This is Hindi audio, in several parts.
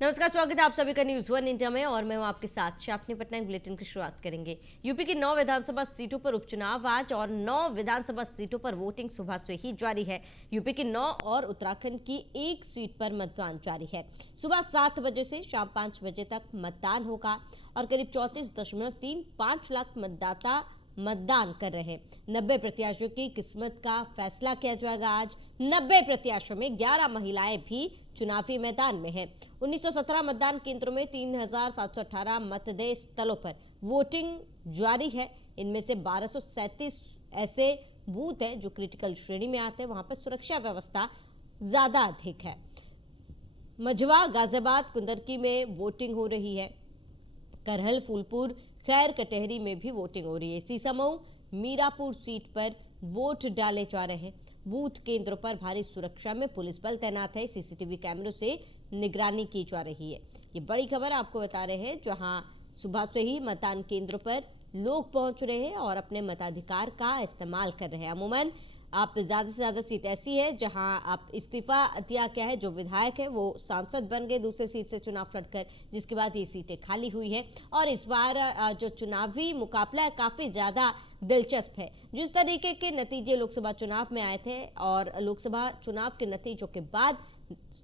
नमस्कार, स्वागत है आप सभी का न्यूज वन इंडिया में और मैं हूं आपके साथ शाफनी पटनायक। बुलेटिन की शुरुआत करेंगे। यूपी की 9 विधानसभा सीटों पर उपचुनाव आज और 9 विधानसभा सीटों पर वोटिंग सुबह से ही जारी है। यूपी की 9 और उत्तराखंड की 1 सीट पर मतदान जारी है। सुबह 7 बजे से शाम 5 बजे तक मतदान होगा और करीब 34.35 लाख मतदाता मतदान कर रहे हैं। 90 प्रत्याशियों की किस्मत का फैसला किया जाएगा आज। 90 प्रत्याशियों में 11 महिलाएं भी चुनावी मैदान में हैं। 1917 मतदान केंद्रों में 3718 मतदेय स्थलों पर वोटिंग जारी है। इनमें से 1237 ऐसे बूथ हैं जो क्रिटिकल श्रेणी में आते हैं, वहां पर सुरक्षा व्यवस्था ज्यादा अधिक है। मझवा, गाजियाबाद, कुंदरकी में वोटिंग हो रही है। करहल, फूलपुर, खैर कटहरी में भी वोटिंग हो रही है। सीसामऊ, मीरापुर सीट पर वोट डाले जा रहे हैं। बूथ केंद्रों पर भारी सुरक्षा में पुलिस बल तैनात है। सीसीटीवी कैमरों से निगरानी की जा रही है। ये बड़ी खबर आपको बता रहे हैं, जहां सुबह से ही मतदान केंद्रों पर लोग पहुंच रहे हैं और अपने मताधिकार का इस्तेमाल कर रहे हैं। अमूमन आप ज्यादा से ज्यादा सीट ऐसी है जहां आप इस्तीफा दिया क्या है, जो विधायक है वो सांसद बन गए दूसरे सीट से चुनाव लड़कर, जिसके बाद ये सीटें खाली हुई है। और इस बार जो चुनावी मुकाबला है काफी ज्यादा दिलचस्प है। जिस तरीके के नतीजे लोकसभा चुनाव में आए थे और लोकसभा चुनाव के नतीजों के बाद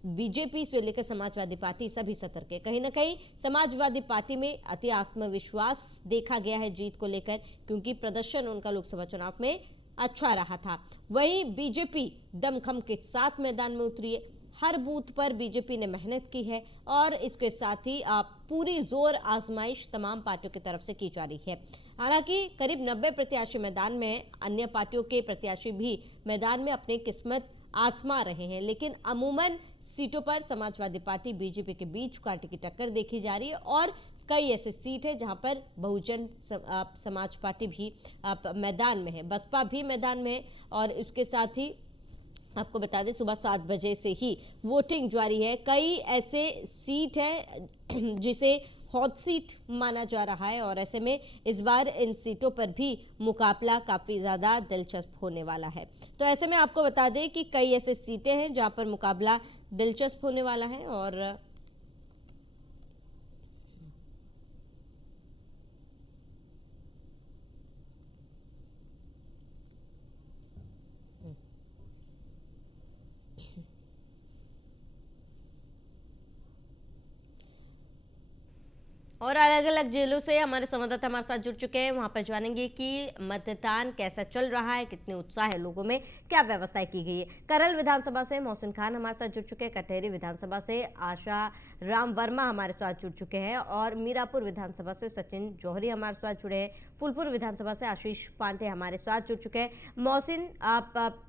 बीजेपी से लेकर समाजवादी पार्टी सभी सतर्क है। कहीं ना कहीं समाजवादी पार्टी में अति आत्मविश्वास देखा गया है जीत को लेकर, क्योंकि प्रदर्शन उनका लोकसभा चुनाव में अच्छा रहा था। वहीं बीजेपी दमखम के साथ मैदान में उतरी है। हर बूथ पर बीजेपी ने मेहनत की है और इसके साथ ही पूरी जोर आजमाइश तमाम पार्टियों की तरफ से की जा रही है। हालांकि करीब 90 प्रत्याशी मैदान में हैं। अन्य पार्टियों के प्रत्याशी भी मैदान में अपनी किस्मत आजमा रहे हैं, लेकिन अमूमन सीटों पर समाजवादी पार्टी बीजेपी के बीच कांटे की टक्कर देखी जा रही है और कई ऐसे सीट है जहां पर बहुजन समाज पार्टी भी मैदान में है, बसपा भी मैदान में है। और उसके साथ ही आपको बता दें सुबह 7 बजे से ही वोटिंग जारी है। कई ऐसे सीट है जिसे हॉट सीट माना जा रहा है और ऐसे में इस बार इन सीटों पर भी मुकाबला काफी ज्यादा दिलचस्प होने वाला है। तो ऐसे में आपको बता दें कि कई ऐसे सीटें हैं जहां पर मुकाबला दिलचस्प होने वाला है। और अलग अलग जिलों से हमारे संवाददाता हमारे साथ जुड़ चुके हैं। वहां पर जानेंगे कि मतदान कैसा चल रहा है, कितने उत्साह है लोगों में, क्या व्यवस्थाएं की गई है। करल विधानसभा से मोहसिन खान हमारे साथ जुड़ चुके हैं। कटहरी विधानसभा से आशा राम वर्मा हमारे साथ जुड़ चुके हैं और मीरापुर विधानसभा से सचिन जौहरी हमारे साथ जुड़े हैं। फूलपुर विधानसभा से आशीष पांडे हमारे साथ जुड़ चुके हैं। मोहसिन,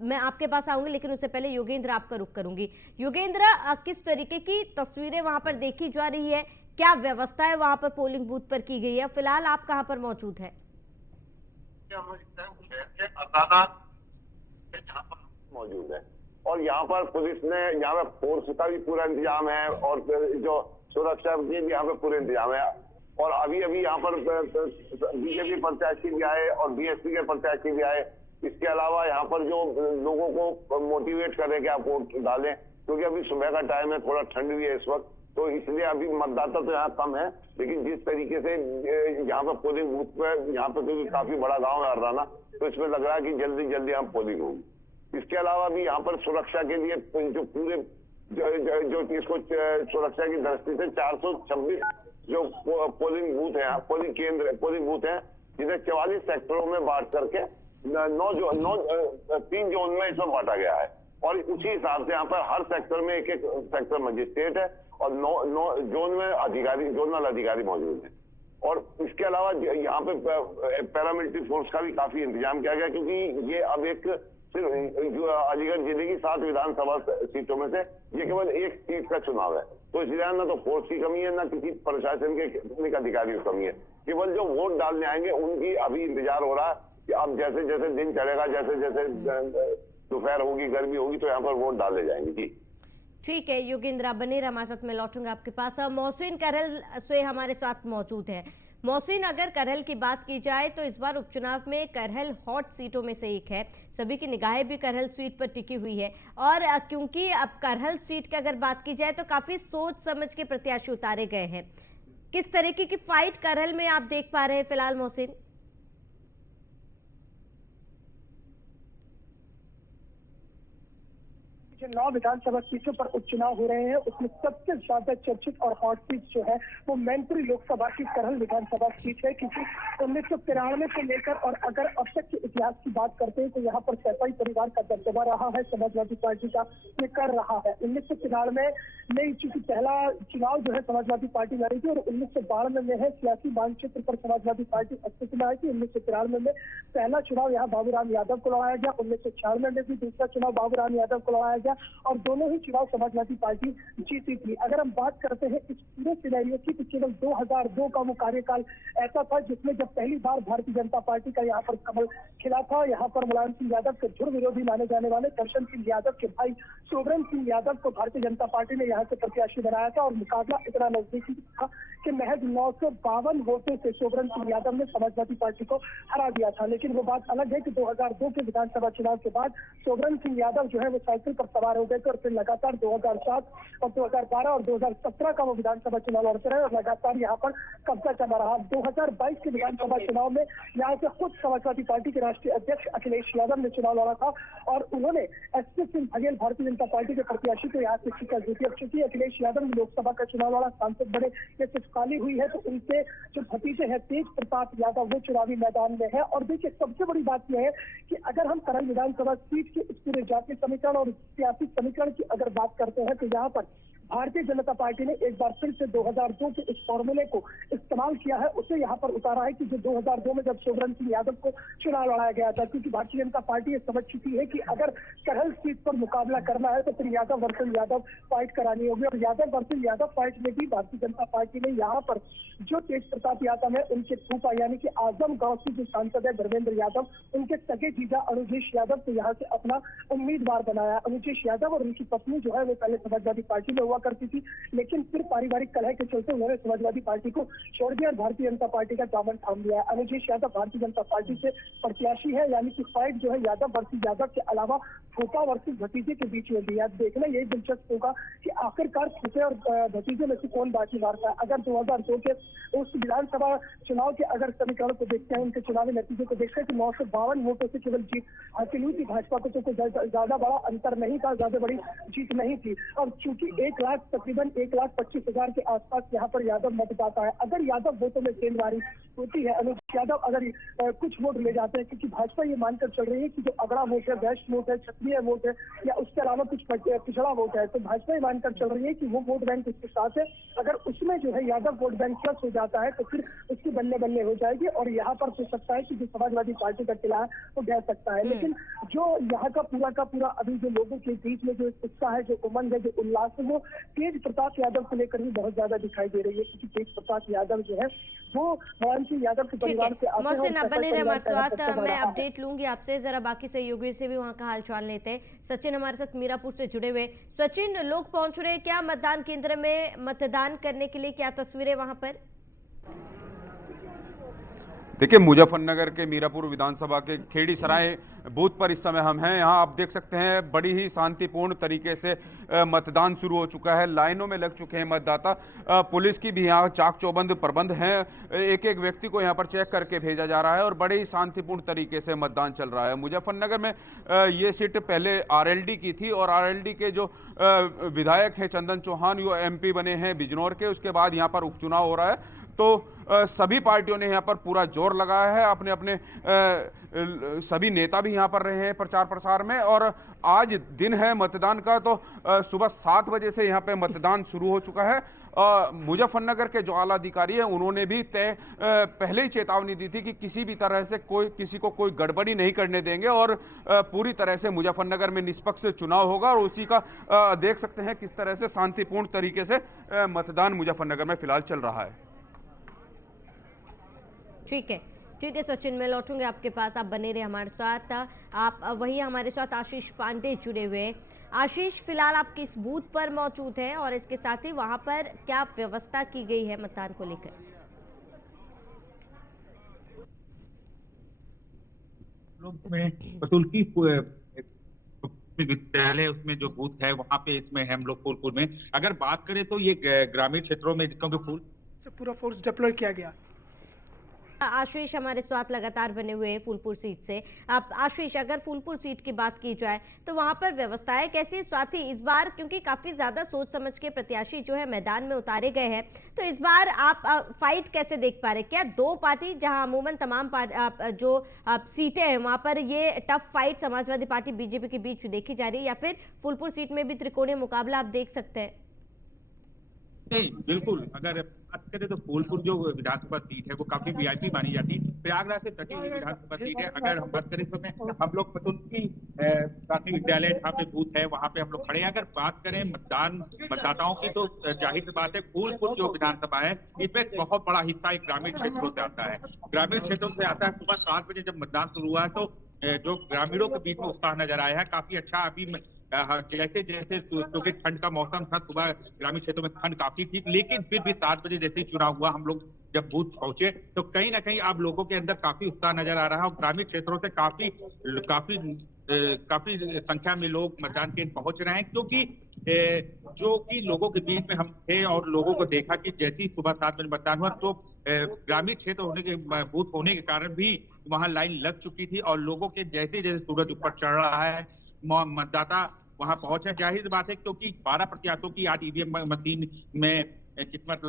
मैं आपके पास आऊंगी, लेकिन उससे पहले योगेंद्र आपका रुख करूंगी। योगेंद्र, किस तरीके की तस्वीरें वहां पर देखी जा रही है, क्या व्यवस्था है वहां पर पोलिंग बूथ पर की गई है? फिलहाल आप कहां पर मौजूद है? मौजूद है और यहाँ पर पुलिस ने, यहाँ पर फोर्स का भी पूरा इंतजाम है और जो सुरक्षा के भी यहाँ पे पूरे इंतजाम है। और अभी अभी यहाँ पर बीजेपी प्रत्याशी भी आए और बीएसपी के प्रत्याशी भी आए। इसके अलावा यहाँ पर जो लोगों को मोटिवेट करें कि आप वोट डालें, क्योंकि अभी सुबह का टाइम है, थोड़ा ठंड भी है इस वक्त, तो इसलिए अभी मतदाता तो यहाँ कम है। लेकिन जिस तरीके से यहाँ पर पोलिंग बूथ पे, यहाँ पे क्योंकि काफी बड़ा गांव है हरराना, तो इसमें लग रहा है कि जल्दी जल्दी यहाँ पोलिंग होगी। इसके अलावा भी यहाँ पर सुरक्षा के लिए जो पूरे जो इसको सुरक्षा की दृष्टि से 426 जो पोलिंग बूथ है, पोलिंग बूथ है, जिन्हें 44 सेक्टरों में बांट करके 3 जोन में इसमें बांटा गया है। और उसी हिसाब से यहाँ पर हर सेक्टर में एक सेक्टर मजिस्ट्रेट है और 9 जोन में जोनल अधिकारी मौजूद है। और इसके अलावा यहाँ पे पैरामिलिट्री फोर्स का भी काफी इंतजाम किया गया, क्योंकि ये अब एक सिर्फ जो अलीगढ़ जिले की 7 विधानसभा सीटों में से ये केवल एक सीट का चुनाव है, तो इसलिए ना तो फोर्स की कमी है, ना किसी प्रशासन के अधिकारियों की कमी है। केवल जो वोट डालने आएंगे उनकी अभी इंतजार हो रहा है कि अब जैसे जैसे दिन चलेगा, जैसे जैसे दोपहर होगी, गर्मी होगी, तो यहाँ पर वोट डाले जाएंगे। जी ठीक है योगेंद्र, बने रहिए हमारे साथ, मैं लौटूंगा आपके पास। मोहसिन करल से हमारे साथ मौजूद है। मोहसिन, अगर करहल की बात की जाए तो इस बार उपचुनाव में करहल हॉट सीटों में से एक है। सभी की निगाहें भी करहल सीट पर टिकी हुई है और क्योंकि अब करहल सीट की अगर बात की जाए तो काफी सोच समझ के प्रत्याशी उतारे गए हैं। किस तरीके की फाइट करहल में आप देख पा रहे हैं फिलहाल मोहसिन? 9 विधानसभा सीटों पर उपचुनाव हो रहे हैं, उसमें सबसे ज्यादा चर्चित और हॉट सीट जो है वो मैनपुरी लोकसभा की करहल विधानसभा सीट है, क्योंकि 1993 से लेकर और अगर अब तक के इतिहास की बात करते हैं तो यहाँ पर सैपाई परिवार का दबदबा रहा है, समाजवादी पार्टी का ये कर रहा है। 1993 में चूंकि पहला चुनाव जो है समाजवादी पार्टी लड़ी थी और 1992 में है सियासी मानचित्र पर समाजवादी पार्टी अस्तित्व में आई थी। 1993 में पहला चुनाव यहाँ बाबूराम यादव को लड़ाया गया, 1996 में भी दूसरा चुनाव बाबूराम यादव को लड़ाया गया और दोनों ही चुनाव समाजवादी पार्टी जीती थी। अगर हम बात करते हैं इस पूरे सिनेरियो की तो केवल 2002 का वो कार्यकाल ऐसा था जिसमें जब पहली बार भारतीय जनता पार्टी का यहाँ पर कमल खिला था। यहाँ पर मुलायम सिंह यादव के धुर विरोधी माने जाने वाले दर्शन सिंह यादव के भाई सोबरन सिंह यादव को भारतीय जनता पार्टी ने यहाँ से प्रत्याशी बनाया था और मुकाबला इतना नजदीकी था कि महज 952 वोटों से सोबरन सिंह यादव ने समाजवादी पार्टी को हरा दिया था। लेकिन वो बात अलग है कि 2002 के विधानसभा चुनाव के बाद सोबरन सिंह यादव जो है वो साइकिल पर सवार हो गए थे और फिर लगातार 2007 और 2012 और 2017 का वो विधानसभा चुनाव लड़ते रहे और लगातार यहाँ पर कब्जा चला रहा। 2022 के विधानसभा चुनाव में यहाँ से खुद समाजवादी पार्टी के राष्ट्रीय अध्यक्ष अखिलेश यादव ने चुनाव लड़ा था और उन्होंने एसपी सिंह बघेल भारतीय जनता पार्टी के प्रत्याशी को यहाँ से शिकस्त दी थी। अब चूंकि अखिलेश यादव ने लोकसभा का चुनाव लड़ा, सांसद बने, ये सिर्फ खाली हुई है तो उनके जो भतीजे हैं तेज प्रताप यादव वो चुनावी मैदान में है। और देखिए सबसे बड़ी बात यह है कि अगर हम करहल विधानसभा सीट के इस पूरे जातीय समीकरण और सियासी समीकरण की अगर बात करते हैं तो यहाँ पर भारतीय जनता पार्टी ने एक बार फिर से 2002 के इस फॉर्मूले को इस्तेमाल किया है, उसे यहाँ पर उतारा है कि जो 2002 में जब सोबरन सिंह यादव को चुनाव लड़ाया गया था, क्योंकि भारतीय जनता पार्टी ये समझ चुकी है कि अगर करहल सीट पर मुकाबला करना है तो फिर यादव वर्सेस यादव फाइट करानी होगी और यादव वर्सेस यादव फाइट में भी भारतीय जनता पार्टी ने यहाँ पर जो तेज प्रताप यादव है उनके फूफा यानी कि आजमगांव से जो सांसद है धर्मेंद्र यादव, उनके सगे जीजा अनुजेश यादव को यहाँ से अपना उम्मीदवार बनाया। अनुजेश यादव और उनकी पत्नी जो है वो पहले समाजवादी पार्टी में हुआ करती थी, लेकिन फिर पारिवारिक कलह के चलते उन्होंने समाजवादी पार्टी को छोड़ दिया और भारतीय जनता पार्टी का दामन थाम लिया है। अनुजेश यादव भारतीय जनता पार्टी से प्रत्याशी है, यानी कि फाइट जो है यादव वर्सेस यादव के अलावा फूफा वर्सेस भतीजे के बीच में भी है। देखना यही दिलचस्प होगा कि आखिरकार फूफे और भतीजे में से कौन बाजी मारता है। अगर 2002 के उस विधानसभा चुनाव के अगर समीकरण को देखते हैं, उनके चुनावी नतीजे को देखते हैं तो 952 वोटों से केवल जीत हासिल हुई थी। भाजपा को तो कोई ज्यादा बड़ा अंतर नहीं था, ज्यादा बड़ी जीत नहीं थी। अब चूंकि तकरीबन 1,25,000 के आसपास यहाँ पर यादव मतदाता है। अगर यादव वोटों में गेंदबाजी होती है, अनुज यादव अगर कुछ वोट ले जाते हैं, क्योंकि भाजपा ये मानकर चल रही है कि जो अगड़ा वोट है, वैश्य वोट है, क्षत्रिय वोट है या उसके अलावा कुछ पिछड़ा वोट है, तो भाजपा ये मानकर चल रही है कि वो वोट बैंक उसके साथ है। अगर उसमें जो है यादव वोट बैंक प्लस हो जाता है तो फिर उसकी बल्ले हो जाएगी और यहाँ पर हो सकता है कि जो समाजवादी पार्टी का किला है वो ढह सकता है। लेकिन जो यहाँ का पूरा अभी जो लोगों के बीच में जो उत्साह है, जो उमंग है, जो उल्लास है, वो तेज प्रताप यादव को लेकर भी बहुत ज्यादा दिखाई दे रही है, क्योंकि तेज प्रताप यादव जो है वो मुलायम सिंह यादव के परिवार से आते हैं। मोहसिन आप बने रहे हमारे साथ, मैं अपडेट लूंगी आपसे। जरा बाकी सहयोगियों से भी वहाँ का हालचाल लेते हैं। सचिन हमारे साथ मीरापुर से जुड़े हुए। सचिन, लोग पहुंच रहे हैं क्या मतदान केंद्र में मतदान करने के लिए? क्या तस्वीरें वहां पर? देखिए, मुजफ्फरनगर के मीरापुर विधानसभा के खेड़ी सराय बूथ पर इस समय हम हैं। यहाँ आप देख सकते हैं बड़ी ही शांतिपूर्ण तरीके से मतदान शुरू हो चुका है। लाइनों में लग चुके हैं मतदाता। पुलिस की भी यहाँ चाक चौबंद प्रबंध हैं। एक एक व्यक्ति को यहाँ पर चेक करके भेजा जा रहा है और बड़े ही शांतिपूर्ण तरीके से मतदान चल रहा है। मुजफ्फरनगर में ये सीट पहले आरएलडी की थी और आरएलडी के जो विधायक हैं चंदन चौहान, वो एमपी बने हैं बिजनौर के। उसके बाद यहाँ पर उपचुनाव हो रहा है तो सभी पार्टियों ने यहाँ पर पूरा जोर लगाया है। अपने अपने सभी नेता भी यहाँ पर रहे हैं प्रचार प्रसार में और आज दिन है मतदान का, तो सुबह 7 बजे से यहाँ पे मतदान शुरू हो चुका है। मुजफ्फरनगर के जो आला अधिकारी हैं उन्होंने भी पहले ही चेतावनी दी थी कि किसी भी तरह से किसी को कोई गड़बड़ी नहीं करने देंगे और पूरी तरह से मुजफ्फरनगर में निष्पक्ष चुनाव होगा और उसी का देख सकते हैं किस तरह से शांतिपूर्ण तरीके से मतदान मुजफ्फरनगर में फिलहाल चल रहा है। ठीक है सचिन, मैं लौटूंगे आपके पास, आप बने रहे हमारे साथ। आप वही हमारे साथ आशीष पांडे जुड़े हुए। आशीष, फिलहाल आप किस बूथ पर मौजूद हैं और इसके साथ ही वहां पर क्या व्यवस्था की गई है मतदान को लेकर? लोग में पतुल्की विद्यालय उसमें जो बूथ है वहां पे इसमें हम लोग फूलपुर में अगर बात करें तो ये ग्रामीण क्षेत्रों में क्योंकि फूल से पूरा फोर्स डिप्लॉय किया गया। आशीष हमारे साथ लगातार बने हुए हैं फूलपुर सीट से। अब आशीष, अगर फूलपुर सीट की बात की जाए तो वहां पर व्यवस्थाएं कैसी, साथ ही इस बार क्योंकि काफी ज्यादा सोच समझ के प्रत्याशी जो है मैदान में उतारे गए हैं, तो इस बार आप फाइट कैसे देख पा रहे? क्या दो पार्टी, जहां अमूमन तमाम जो सीटें हैं वहां पर ये tough fight Samajwadi party BJP के बीच देखी जा रही है, या फिर फूलपुर सीट में भी त्रिकोणीय मुकाबला आप देख सकते हैं? नहीं, बिल्कुल अगर बात करें तो फूलपुर जो विधानसभा सीट है वो काफी वीआईपी मानी जाती है, प्रयागराज से सटी हुई विधानसभा सीट है। अगर हम बात करें तो हम लोग पतुल्की प्राथमिक विद्यालय जहाँ पे बूथ है वहाँ पे हम लोग खड़े हैं। अगर बात करें मतदाताओं की तो जाहिर बात है फूलपुर जो विधानसभा है इसमें एक बहुत बड़ा हिस्सा एक ग्रामीण क्षेत्रों से आता है। ग्रामीण क्षेत्रों से आता है। सुबह 7 बजे जब मतदान शुरू हुआ है तो जो ग्रामीणों के बीच में उत्साह नजर आया है काफी अच्छा। अभी जैसे जैसे क्योंकि ठंड का मौसम था, सुबह ग्रामीण क्षेत्रों में ठंड काफी थी, लेकिन फिर भी 7 बजे जैसे ही चुनाव हुआ हम लोग जब बूथ पहुंचे तो कहीं ना कहीं आप लोगों के अंदर काफी उत्साह नजर आ रहा है और ग्रामीण क्षेत्रों से काफी संख्या में लोग मतदान केंद्र पहुंच रहे हैं, क्योंकि जो कि लोगों के बीच में हम थे और लोगों को देखा कि जैसे ही सुबह 7 बजे मतदान हुआ तो ग्रामीण क्षेत्र होने के बूथ होने के कारण भी वहां लाइन लग चुकी थी और लोगों के जैसे जैसे सूरज ऊपर चढ़ रहा है मतदाता वहां पहुंचे। जाहिर बात है क्योंकि 12 प्रत्याशियों की आज ईवीएम मशीन में किस्मत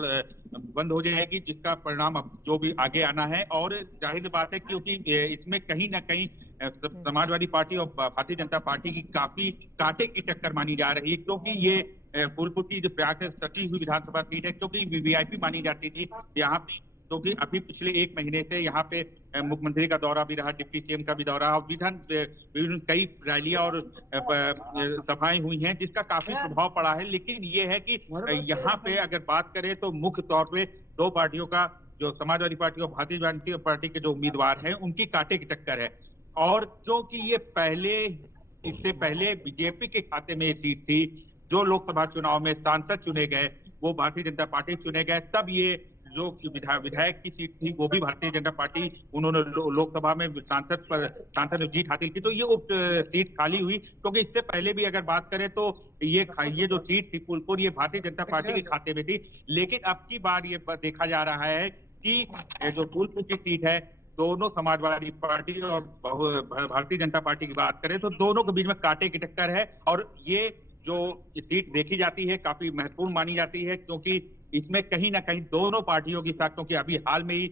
बंद हो जाएगी, जिसका परिणाम अब जो भी आगे आना है। और जाहिर बात है क्योंकि इसमें कहीं ना कहीं समाजवादी पार्टी और भारतीय जनता पार्टी की काफी कांटे की टक्कर मानी जा रही है, क्योंकि ये फूलपुर की जो प्रयाग से सटी हुई विधानसभा सीट है, क्योंकि वीवीआईपी मानी जाती थी यहाँ पे, क्योंकि अभी पिछले 1 महीने से यहाँ पे मुख्यमंत्री का दौरा भी रहा, डिप्टी सीएम का भी दौरा और विभिन्न कई रैलियां और सभाएं हुई हैं जिसका काफी प्रभाव पड़ा है। लेकिन ये है कि यहाँ पे अगर बात करें तो मुख्य तौर पे दो पार्टियों का, जो समाजवादी पार्टी और भारतीय जनता पार्टी के जो उम्मीदवार हैं उनकी कांटे की टक्कर है। और क्योंकि ये इससे पहले बीजेपी के खाते में ये सीट थी, जो लोकसभा चुनाव में सांसद चुने गए वो भारतीय जनता पार्टी चुने गए, तब ये जो विधायक की सीट थी वो भी भारतीय जनता पार्टी, उन्होंने लोकसभा में सांसद ने जीत हासिल की, तो ये उप सीट खाली हुई। क्योंकि इससे पहले भी अगर बात करें तो ये जो सीट थी फूलपुर ये भारतीय जनता पार्टी के खाते में थी। लेकिन अब की बार ये देखा जा रहा है कि जो फूलपुर की सीट है, दोनों समाजवादी पार्टी और भारतीय जनता पार्टी की बात करें तो दोनों के बीच में कांटे की टक्कर है। और ये जो सीट देखी जाती है काफी महत्वपूर्ण मानी जाती है, क्योंकि इसमें कहीं ना कहीं दोनों पार्टियों की साथ, क्योंकि अभी हाल में ही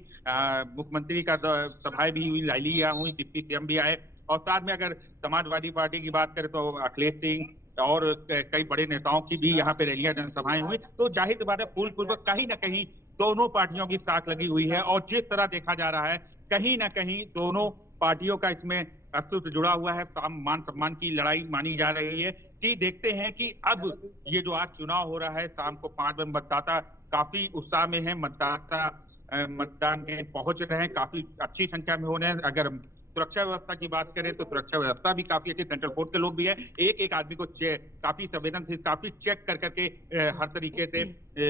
मुख्यमंत्री का सभाएं भी हुई, रैलियां हुई, डिप्टी सीएम भी आए, और साथ में अगर समाजवादी पार्टी की बात करें तो अखिलेश सिंह और कई बड़े नेताओं की भी यहाँ पे रैलियां जनसभाएं हुई। तो जाहिर बात है फूलपुर पर कहीं ना कहीं दोनों पार्टियों की साख लगी हुई है और जिस तरह देखा जा रहा है कहीं ना कहीं दोनों पार्टियों का इसमें अस्तित्व जुड़ा हुआ है, मान सम्मान की लड़ाई मानी जा रही है। कि देखते हैं कि अब ये जो आज चुनाव हो रहा है, शाम को 5 बजे मतदाता काफी उत्साह में है, मतदान के पहुंच रहे हैं, काफी अच्छी संख्या में हो रहे हैं। अगर सुरक्षा व्यवस्था की बात करें तो सुरक्षा व्यवस्था भी काफी अच्छी, सेंट्रल फोर्स के लोग भी है, एक आदमी को काफी संवेदनशील, काफी चेक कर करके हर तरीके से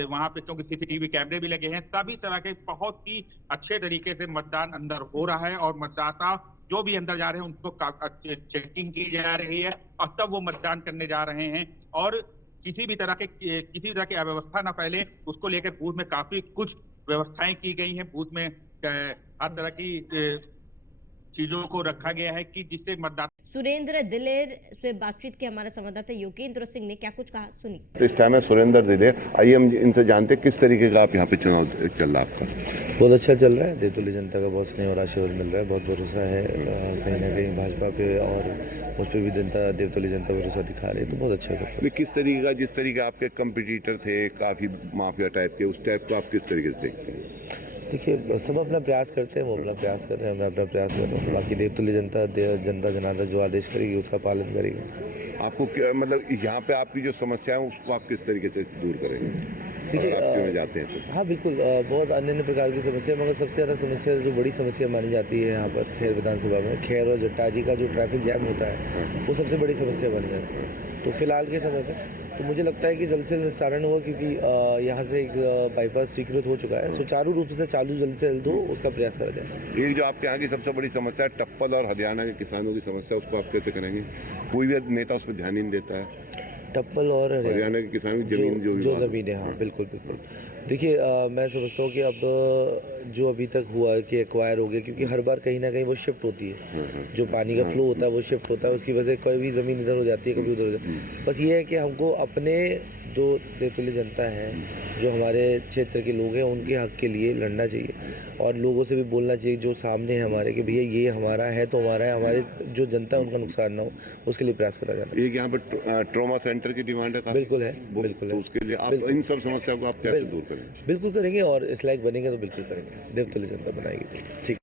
वहां पे, क्योंकि सीसीटीवी कैमरे भी लगे हैं, सभी तरह के बहुत ही अच्छे तरीके से मतदान अंदर हो रहा है और मतदाता जो भी अंदर जा रहे हैं उनको चेकिंग की जा रही है और तब वो मतदान करने जा रहे हैं। और किसी भी तरह की अव्यवस्था ना फैले उसको लेकर बूथ में काफी कुछ व्यवस्थाएं की गई हैं। बूथ में हर तरह की चीजों को रखा गया है कि जिससे मतदाता। सुरेंद्र दिलेर से बातचीत की हमारे संवाददाता योगेंद्र सिंह ने क्या कुछ कहा, सुनिए। तो इस टाइम है सुरेंद्र दिलेर, आइए हम इनसे जानते हैं किस तरीके का आप यहाँ पे चुनाव चल रहा है आपका। बहुत अच्छा चल रहा है, देवतुल्य जनता का बहुत स्नेह और आशीर्वाद मिल रहा है, बहुत भरोसा है कहीं ना कहीं भाजपा पे और उस पर भी देवतुल्य जनता भरोसा दिखा रही है, तो बहुत अच्छा करता है। किस तरीके का, जिस तरीके आपके कंपिटिटर थे काफ़ी माफिया टाइप के, उस टाइप को आप किस तरीके से देखते हैं? देखिए सब अपना प्रयास करते हैं, वो अपना प्रयास कर रहे हैं, मैं अपना प्रयास कर रहा हूँ, बाकी देवतुल्य जनता जनार्दन जो आदेश करेगी उसका पालन करेगी। आपको क्या मतलब यहाँ पे आपकी जो समस्या है उसको आप किस तरीके से दूर करेंगे? देखिए आप क्यों जाते हैं तो? हाँ बिल्कुल, बहुत अन्य प्रकार की समस्या, मगर सबसे ज़्यादा समस्या जो बड़ी समस्या मानी जाती है यहाँ पर खैर विधानसभा में, खैर और जट्टाजी का जो ट्रैफिक जैम होता है वो सबसे बड़ी समस्या बन जाती है। तो फिलहाल के समय पर तो मुझे लगता है कि जल्द से जल्द निस्तारण होगा, क्योंकि यहाँ से एक बाईपास स्वीकृत हो चुका है। सुचारू रूप से चालू जल्द से जल्द हो उसका प्रयास करा जाए। एक जो आपके यहाँ की सबसे बड़ी समस्या है टप्पल और हरियाणा के किसानों की समस्या, उसको आप कैसे करेंगे? कोई भी नेता उस पर ध्यान ही नहीं देता है। टप्पल और हरियाणा के किसानों की जमीन जो ज़मीन है, हाँ बिल्कुल बिल्कुल। देखिए मैं समझता हूँ कि अब जो अभी तक हुआ है कि एक्वायर हो गया, क्योंकि हर बार कहीं ना कहीं वो शिफ्ट होती है। जो पानी का फ्लो होता है वो शिफ्ट होता है, उसकी वजह से कोई भी ज़मीन इधर हो जाती है, कभी उधर हो जाती है। बस ये है कि हमको अपने जो देवतुल्य जनता है, जो हमारे क्षेत्र के लोग हैं, उनके हक के लिए लड़ना चाहिए और लोगों से भी बोलना चाहिए जो सामने है हमारे कि भैया ये हमारा है तो हमारा है, हमारे जो जनता है उनका नुकसान ना हो, उसके लिए प्रयास करा जाता है। एक यहाँ पे ट्रॉमा सेंटर की डिमांड है। बिल्कुल है, बिल्कुल तो है। उसके लिए आप इन सब समस्या को आप कैसे दूर करेंगे? बिल्कुल करेंगे, और इस लायक बनेंगे तो बिल्कुल करेंगे। देवतुल्य जनता बनाएगी। ठीक।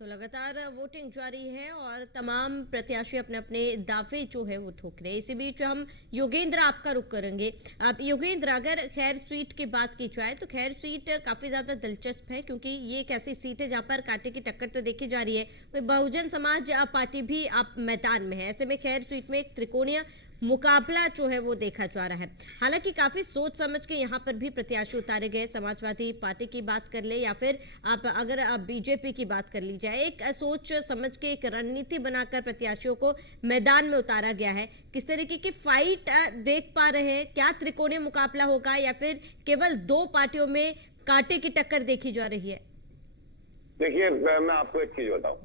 तो लगातार वोटिंग जारी है और तमाम प्रत्याशी अपने अपने दावे जो है वो ठोक रहे हैं। इसी बीच हम योगेंद्र आपका रुख करेंगे। अब योगेंद्र, अगर खैर सीट की बात की जाए तो खैर सीट काफी ज्यादा दिलचस्प है, क्योंकि ये एक ऐसी सीट है जहां पर कांटे की टक्कर तो देखी जा रही है। बहुजन समाज पार्टी भी आप मैदान में है। ऐसे में खैर सीट में एक त्रिकोणीय मुकाबला जो है वो देखा जा रहा है। हालांकि काफी सोच समझ के यहाँ पर भी प्रत्याशी उतारे गए। समाजवादी पार्टी की बात कर ले या फिर आप अगर बीजेपी की बात कर ली जाए, एक सोच समझ के एक रणनीति बनाकर प्रत्याशियों को मैदान में उतारा गया है। किस तरीके की फाइट देख पा रहे हैं? क्या त्रिकोणीय मुकाबला होगा या फिर केवल दो पार्टियों में कांटे की टक्कर देखी जा रही है? देखिए, मैं आपको एक चीज बताऊं।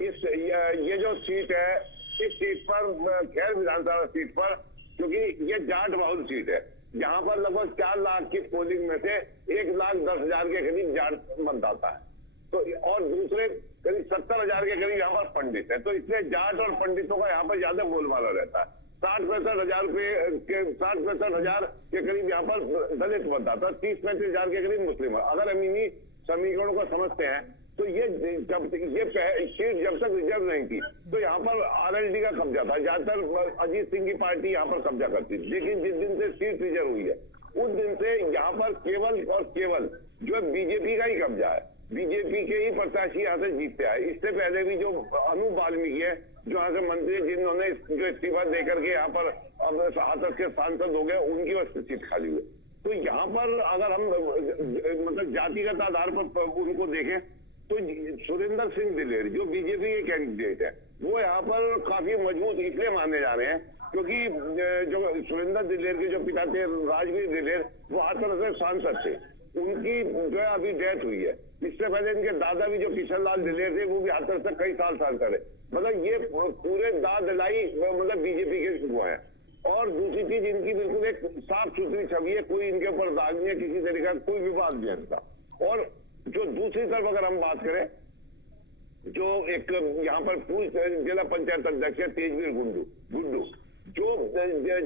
ये जो सीट है, इस सीट पर खैर विधानसभा सीट पर, क्योंकि ये जाट बहुल सीट है, जहां पर लगभग 4 लाख की पोलिंग में से 1,10,000 के करीब जाट मतदाता है, तो और दूसरे करीब 70,000 के करीब यहाँ पर पंडित है। तो इसलिए जाट और पंडितों का यहाँ पर ज्यादा बोलबाला रहता है। 60-65,000 के करीब यहाँ पर दलित मतदाता, 30-35,000 के करीब मुस्लिम। अगर हम इन्हीं समीकरणों को समझते हैं तो ये सीट जब तक रिजर्व नहीं थी तो यहाँ पर आरएलडी का कब्जा था, ज्यादातर अजीत सिंह की पार्टी यहाँ पर कब्जा करती थी। लेकिन जिस दिन से सीट रिजर्व हुई है उस दिन से यहाँ पर केवल और केवल जो है बीजेपी का ही कब्जा है। बीजेपी के ही प्रत्याशी यहाँ से जीतते आए। इससे पहले भी जो अनूप वाल्मीकि है, जो यहाँ से मंत्री, जिन्होंने जो इस्तीफा देकर के यहाँ पर अब हाथरस के सांसद हो गए, उनकी वजह से सीट खाली हुई। तो यहाँ पर अगर हम मतलब जातिगत आधार पर उनको देखें तो सुरेंद्र सिंह दिलेर जो बीजेपी के कैंडिडेट है, वो यहाँ पर काफी मजबूत इसलिए माने जा रहे हैं क्योंकि जो सुरेंद्र दिलेर के जो पिता थे राजवीर दिलेर, वो हाथरस से सांसद थे। उनकी जो है अभी डेथ हुई है। इससे पहले इनके दादा भी जो किशन लाल दिलेर थे, वो भी हाथरस से कई साल सांसद है। मतलब ये पूरे दादलाई मतलब बीजेपी के वो है। और दूसरी चीज, इनकी बिल्कुल एक साफ सुथरी छवि है, कोई इनके ऊपर दाग नहीं है, किसी तरीके का कोई विवाद नहीं है इनका। और जो दूसरी तरफ अगर हम बात करें, जो एक यहाँ पर पूर्व जिला पंचायत अध्यक्ष है तेजवीर गुड्डू, जो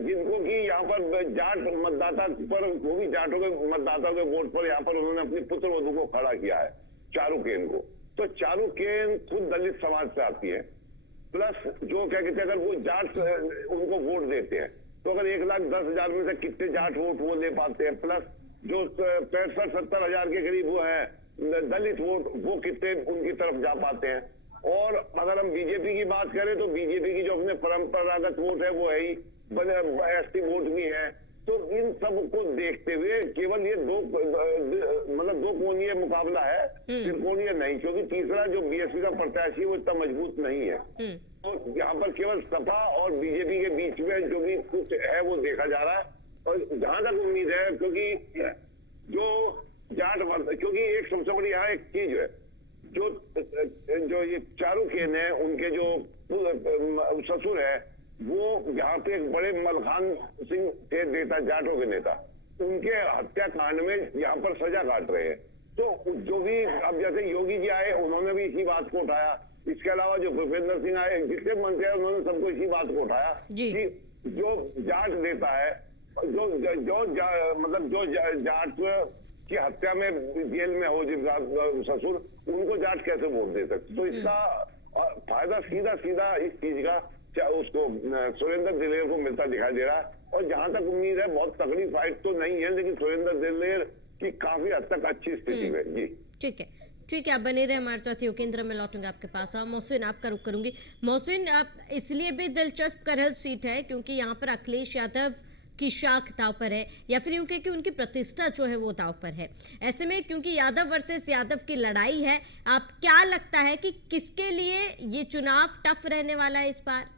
जिनको कि यहाँ पर जाट मतदाता पर, वो भी जाटों के मतदाताओं के वोट पर यहाँ पर उन्होंने अपनी पुत्र वधू को खड़ा किया है, चारूकेन को। तो चारूकेन खुद दलित समाज से आती है, प्लस जो क्या कहते हैं, अगर वो जाट उनको वोट देते हैं तो अगर 1,10,000 में से कितने जाट वोट वो ले पाते हैं, प्लस जो 65-70,000 के करीब वो है दलित वोट, वो कितने उनकी तरफ जा पाते हैं। और अगर हम बीजेपी की बात करें तो बीजेपी की जो अपने परंपरागत वोट है वो है ही, एसटी वोट भी है। तो इन सब को देखते हुए केवल ये दो कोणीय मुकाबला है, त्रिकोणीय नहीं, क्योंकि तीसरा जो बीएसपी का प्रत्याशी है वो इतना मजबूत नहीं है। तो यहाँ पर केवल सपा और बीजेपी के बीच में जो भी कुछ है वो देखा जा रहा है। और जहां तक उम्मीद है, क्योंकि जो जाट, क्योंकि एक सबसे बड़ी यहाँ एक चीज है, जो ये चारूकेन है, उनके जो ससुर है वो यहाँ पे एक बड़े मलखान सिंह थे नेता, जाटों के नेता, उनके हत्याकांड में यहाँ पर सजा काट रहे हैं। तो जो भी अब जैसे योगी जी आए, उन्होंने भी इसी बात को उठाया। इसके अलावा जो भूपेंद्र सिंह आए, जितने मंत्री आए, उन्होंने सबको इसी बात को उठाया कि जो जाट नेता है, मतलब जो जाट की हत्या में जेल में हो जिनका ससुर, उनको जाट कैसे वोट दे सकते? तो इसका फायदा सीधा इस चीज का उसको सुरेंद्र दिलेर को मिलता दिखाई दे रहा है। और जहां तक उम्मीद है, बहुत तगड़ी फाइट तो नहीं है, लेकिन सुरेंद्र दिलेर की काफी हद तक अच्छी स्थिति है। जी ठीक है। ठीक है, आप बने रहे हमारे साथ। योगेंद्र, मैं लौटूंगा आपके पास। और मोहसिन, आपका रुख करूंगी। मोहसिन, आप इसलिए भी दिलचस्प करहल सीट है क्योंकि यहाँ पर अखिलेश यादव की शाख दाव पर है, या फिर यूं कहें कि उनकी प्रतिष्ठा जो है वो दाव पर है। ऐसे में क्योंकि यादव वर्सेस यादव की लड़ाई है, आप क्या लगता है कि किसके लिए ये चुनाव टफ रहने वाला है इस बार?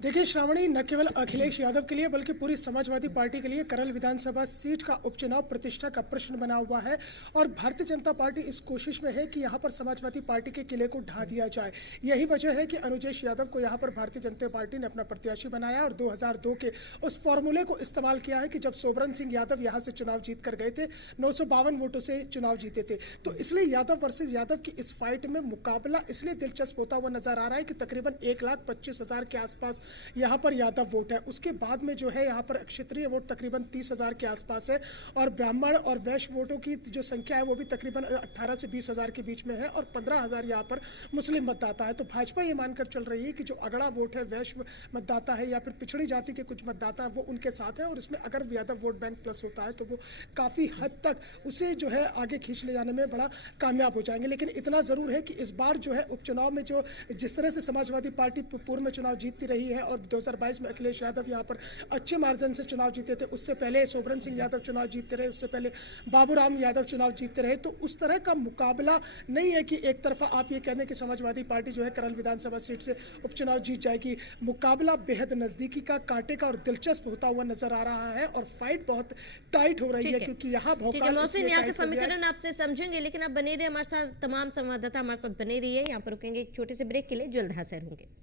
देखिए श्रावणी, न केवल अखिलेश यादव के लिए बल्कि पूरी समाजवादी पार्टी के लिए करल विधानसभा सीट का उपचुनाव प्रतिष्ठा का प्रश्न बना हुआ है। और भारतीय जनता पार्टी इस कोशिश में है कि यहां पर समाजवादी पार्टी के किले को ढा दिया जाए। यही वजह है कि अनुजेश यादव को यहां पर भारतीय जनता पार्टी ने अपना प्रत्याशी बनाया और 2002 के उस फॉर्मूले को इस्तेमाल किया है कि जब सोबरन सिंह यादव यहाँ से चुनाव जीत कर गए थे, 952 वोटों से चुनाव जीते थे। तो इसलिए यादव वर्सेज यादव की इस फाइट में मुकाबला इसलिए दिलचस्प होता हुआ नजर आ रहा है कि तकरीबन 1,25,000 के आसपास यहाँ पर यादव वोट है। उसके बाद में जो है यहाँ पर क्षेत्रीय वोट तकरीबन 30,000 के आसपास है और ब्राह्मण और वैश्य वोटों की जो संख्या है वो भी तकरीबन 18 से 20,000 के बीच में है और 15,000 यहाँ पर मुस्लिम मतदाता है। तो भाजपा ये मानकर चल रही है कि जो अगड़ा वोट है, वैश्य मतदाता है या फिर पिछड़ी जाति के कुछ मतदाता है, वो उनके साथ है और उसमें अगर यादव वोट बैंक प्लस होता है तो वो काफ़ी हद तक उसे जो है आगे खींच ले जाने में बड़ा कामयाब हो जाएंगे। लेकिन इतना ज़रूर है कि इस बार जो है उपचुनाव में जो जिस तरह से समाजवादी पार्टी पूर्व में चुनाव जीतती रही है और 2022 में अखिलेश यादव यहाँ पर अच्छे मार्जिन से चुनाव जीते थे, उससे पहले सोबरन सिंह यादव चुनाव जीतते रहे, उससे पहले बाबूराम यादव चुनाव जीतते रहे, तो उस तरह का मुकाबला नहीं है कि एक तरफा आप ये कह दें कि समाजवादी पार्टी जो है करल विधानसभा सीट से उपचुनाव जीत जाएगी। मुकाबला बेहद नजदीकी का, कांटे का और दिलचस्प होता हुआ नजर आ रहा है और फाइट बहुत टाइट हो रही है क्योंकि यहाँ भोपाल यहाँ के समीकरण आपसे समझेंगे, लेकिन आप बने रहे हमारे साथ, तमाम संवाददाता हमारे साथ बने रही है। यहाँ पर रुकेंगे एक छोटे से ब्रेक के लिए, जल्द हाजिर होंगे।